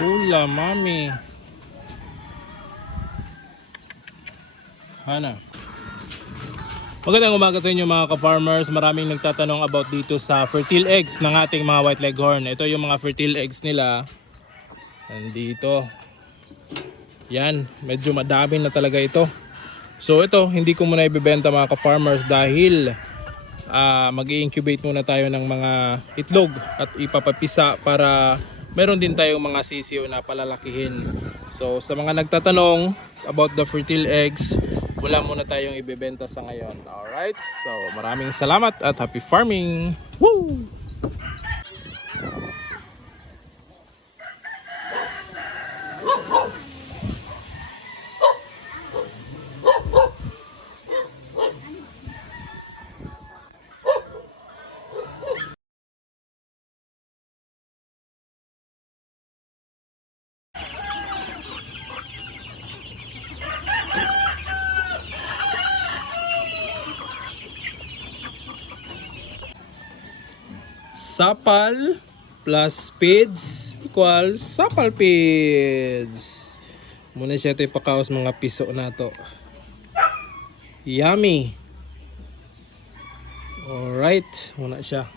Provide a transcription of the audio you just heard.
Hula, mami. Hana. Magandang umaga sa inyo mga ka-farmers. Maraming nagtatanong about dito sa fertile eggs ng ating mga white leghorn. Ito yung mga fertile eggs nila. Nandito. Yan, medyo madami na talaga ito. So ito, hindi ko muna ibebenta mga ka-farmers dahil mag-i-incubate muna tayo ng mga itlog at ipapapisa para meron din tayong mga sisiyo na palalakihin. So sa mga nagtatanong about the fertile eggs, wala muna tayong ibebenta sa ngayon. Alright, so maraming salamat at happy farming. Woo! Sapal plus pids equals sapal pids. Muna siya tayo pakaos mga piso na to. Yummy. Alright, muna siya.